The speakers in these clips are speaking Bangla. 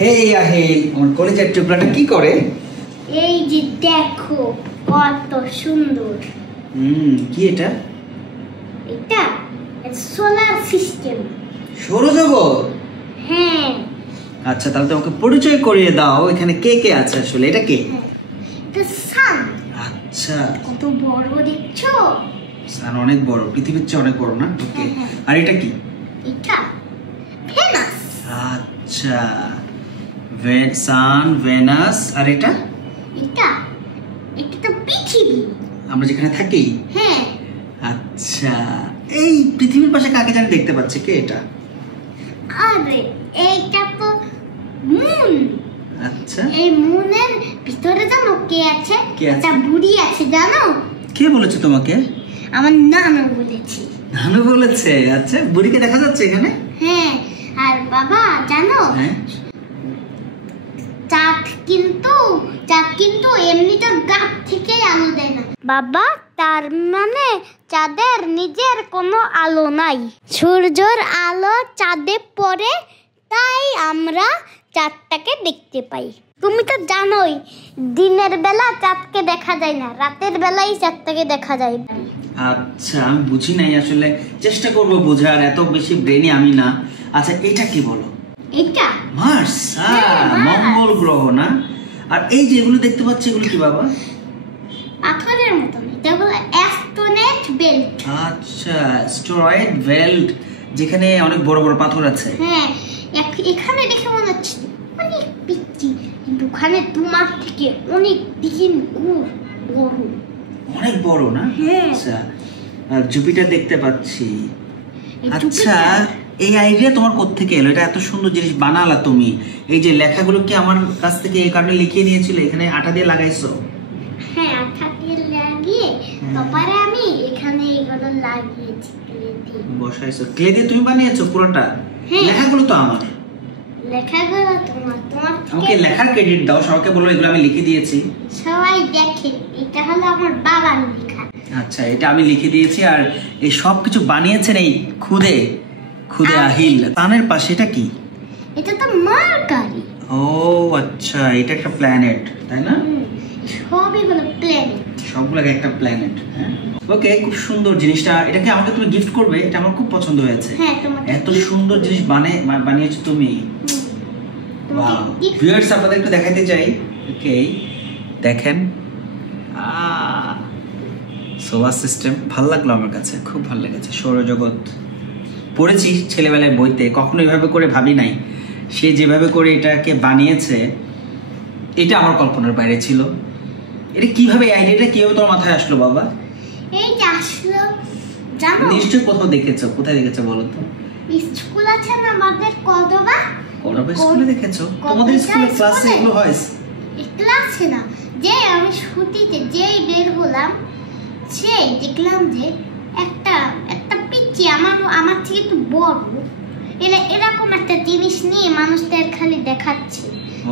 হেই আহিল, আমার কলেজের টুকরাটা কি করে? এই যে দেখো কত সুন্দর। কি এটা? এটা সোলার সিস্টেম, সৌরজগৎ। হ্যাঁ। আচ্ছা, তাহলে তোমাকে পরিচয় করিয়ে দাও, এখানে কে কে আছে আসলে। এটা কে? এটা সান। আচ্ছা, কত বড় দেখছো? সান অনেক বড়, পৃথিবীর চেয়ে অনেক বড় না? ওকে। আর এটা কি? এটা ভেনাস। আচ্ছা, সান, ভেনাস। আর এটা? এটা তো পৃথিবী, আমরা যেখানে থাকি। হ্যাঁ। আচ্ছা, এই পৃথিবীর পাশে কাকে জানি দেখতে পাচ্ছি, কে এটা? আরে এইটা তো মুন। আচ্ছা, এই মুনের ভিতরে জানো কে আছে? একটা বুড়ি আছে, জানো? কে বলেছে তোমাকে? আমার নানু বলেছে। নানু বলেছে? আচ্ছা, বুড়িকে দেখা যাচ্ছে এখানে? হ্যাঁ। আর বাবা জানো, চাঁদ কিন্তু এমনি তো গাছ থেকেই আলো দেয় না বাবা। তার মানে চাঁদের নিজের কোনো আলো নাই। সূর্যের আলো চাঁদে পড়ে, তাই আমরা চাঁদটাকে দেখতে পাই। তুমি তো জানোই দিনের বেলা চাঁদকে দেখা যায় না, রাতের বেলায় চাঁদটাকে দেখা যায়। আচ্ছা, আমি বুঝি নাই আসলে, চেষ্টা করব বোঝার, এত বেশি ব্রেনি আমি না। আচ্ছা, এটা কি বলো? এটা মার্স, মঙ্গল গ্রহ না? আর এই যেগুলো দেখতে পাচ্ছি এগুলো কি বাবা? পাথরের মতন, এটা হলো অ্যাস্ট্রোনেট বেল্ট। আচ্ছা, অ্যাস্টেরয়েড বেল্ট, যেখানে অনেক বড় বড় পাথর আছে। হ্যাঁ, এখানে দেখে মনে হচ্ছে অনেক পিচ্চি, কিন্তু ওখানে তোমার থেকে অনেক দিন বড়, অনেক বড় না? আচ্ছা, জুপিটার দেখতে পাচ্ছি। আচ্ছা, এই আইডিয়া তোমার কোত্থেকে এলো? এটা এত সুন্দর জিনিস বানালা তুমি। এই যে লেখাগুলো কি আমার কাছ থেকে এই কারণে লিখিয়ে নিয়েছিলে? এখানে আঠা দিয়ে লাগাইছো? হ্যাঁ, আঠা দিয়ে লাগিয়ে তারপরে আমি এখানে এগুলো লাগিয়েছি, ক্লে দিয়ে বসাইছো। ক্লে দিয়ে তুমি বানিয়েছো পুরোটা? লেখাগুলো তো আমার। লেখাগুলো তোমার আমাকে লেখার ক্রেডিট দাও, সবাইকে বলো এগুলো আমি লিখে দিয়েছি। সবাই দেখে, এটা হলো আমার বাবার লেখা। আচ্ছা, এটা আমি লিখে দিয়েছি। আর এই সব কিছু বানিয়েছেন এই খুদে আহিল। তানের পাশে এটা কি? এটা তো মার্কারি। ও আচ্ছা, এটা একটা প্ল্যানেট, তাই না? সবগুলো প্ল্যানেট, সবগুলো একটা প্ল্যানেট। হ্যাঁ, ওকে, খুব সুন্দর জিনিসটা। এটাকে আমাকে তুমি গিফট করবে? এটা আমার খুব পছন্দ হয়েছে। হ্যাঁ, তোমাকে এত সুন্দর জিনিস বানিয়েছো তুমি। ওয়াও, ভিউয়ার্স আপনাদের একটু দেখাতে চাই। ওকে, দেখেন, সোলার সিস্টেম ভালো লাগলো আমার কাছে, খুব ভালো লেগেছে। সৌরজগৎ পড়েছি ছেলেবেলায় বইতে, কখনো এভাবে করে ভাবি নাই। সে যেভাবে করে এটাকে বানিয়েছে, এটা আমার কল্পনার বাইরে ছিল। এটা কিভাবে, আইডিয়াটা কিভাবে তোমার মাথায় আসলো বাবা? এই যে আসলো, জানো? নিশ্চয়ই কোথাও দেখেছো। কোথায় দেখেছো বলো তো? স্কুল আছে না আমাদের, কদবা স্কুলে দেখেছো? তোমাদের স্কুলে ক্লাসে এগুলো হয়? ক্লাসে না, যে আমি ছুটিতে যেই বের হলাম, সেই দেখলাম যে একটা পিচ্চি আমার থেকে একটু বড় এরকম একটা জিনিস নিয়ে মানুষদের খালি দেখাচ্ছে।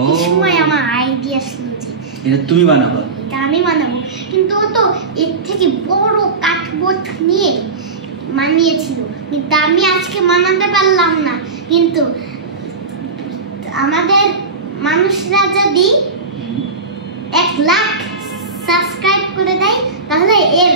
এই সময় আমার আইডিয়া ছিল যে এটা তুমি বানাবো। এটা আমি বানাবো, কিন্তু ও তো এর থেকে বড় কাঠবোর্ড নিয়ে বানিয়েছিল, কিন্তু আমি আজকে বানাতে পারলাম না। কিন্তু আমাদের মানুষরা যদি 1 লাখ সাবস্ক্রাইব করে দেয়, তাহলে এর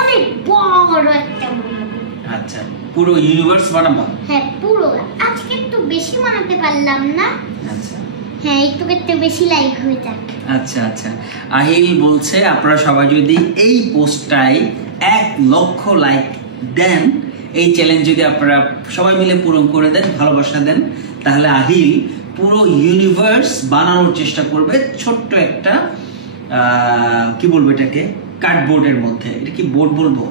অনেক বড় একটা বানাবো। আচ্ছা, পুরো ইউনিভার্স বানাবো? হ্যাঁ, পুরো। আজকে একটু বেশি বানাতে পারলাম না। আচ্ছা, হ্যাঁ, একটু বেশি লাইক হয়ে যাক। আচ্ছা আচ্ছা, আহিল বলছে আপনারা সবাই যদি এই পোস্টটাই 1 লক্ষ লাইক দেন, এই চ্যালেঞ্জ যদি আপনারা সবাই মিলে পূরণ করে দেন, ভালোবাসা দেন, তাহলে আহিল পুরো ইউনিভার্স বানানোর চেষ্টা করবে ছোট্ট একটা কি বলবো এটাকে, কার্ডবোর্ডের মধ্যে। এটা কি বোর্ড বলবো?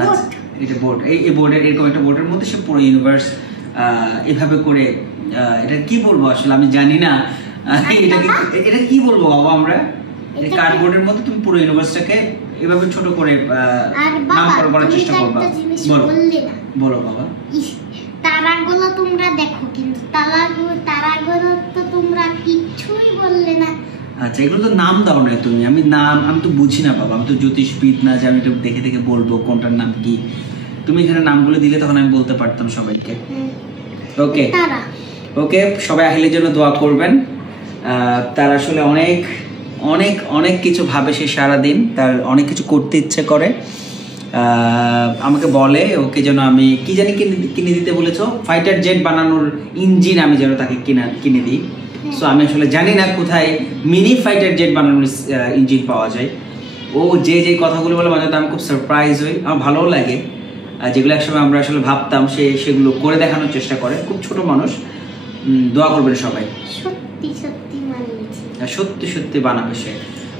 আচ্ছা, এটা বোর্ড। এই বোর্ডের, এরকম একটা বোর্ডের মধ্যে সে পুরো ইউনিভার্স এভাবে করে, এটা কি বলবো আসলে আমি জানি না। এটা কি বলবো বাবা? আমরা এই কার্ডবোর্ডের মধ্যে তুমি পুরো ইউনিভার্সটাকে এভাবে ছোট করে নামকরণ করার চেষ্টা করবা। বলো বাবা। তারাগুলো তোমরা দেখো, কিন্তু তারাগুলো তো তোমরা কিছুই বললে না। আচ্ছা, এগুলো তো নাম দাও না তুমি। আমি তো বুঝি না বাবা, আমি তো জ্যোতিষবিদ না যে আমি এটা দেখে দেখে বলবো কোনটার নাম কি। তুমি এখানে নামগুলো দিলে তখন আমি বলতে পারতাম সবাইকে। ওকে ওকে, সবাই আহিলের জন্য দোয়া করবেন। তার আসলে অনেক অনেক অনেক কিছু ভাবে সে সারাদিন, তার অনেক কিছু করতে ইচ্ছে করে। আমাকে বলে ওকে যেন আমি কি জানি কিনে দিতে বলেছো, ফাইটার জেট বানানোর ইঞ্জিন আমি যেন তাকে কিনে দিই। সো আমি আসলে জানি না কোথায় মিনি ফাইটার জেট বানানোর ইঞ্জিন পাওয়া যায়। ও যে কথাগুলো বলে মাঝে আমি খুব সারপ্রাইজ হই, আমার ভালোও লাগে। যেগুলো একসময় আমরা আসলে ভাবতাম সেগুলো করে দেখানোর চেষ্টা করে। খুব ছোট মানুষ, দোয়া করবেন সবাই, সত্যি সত্যি বানাবে সে।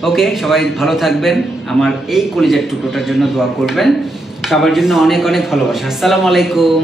ওকে, সবাই ভালো থাকবেন, আমার এই কলিজার টুকরোটার জন্য দোয়া করবেন। সবার জন্য অনেক অনেক ভালোবাসা। আসসালামু আলাইকুম।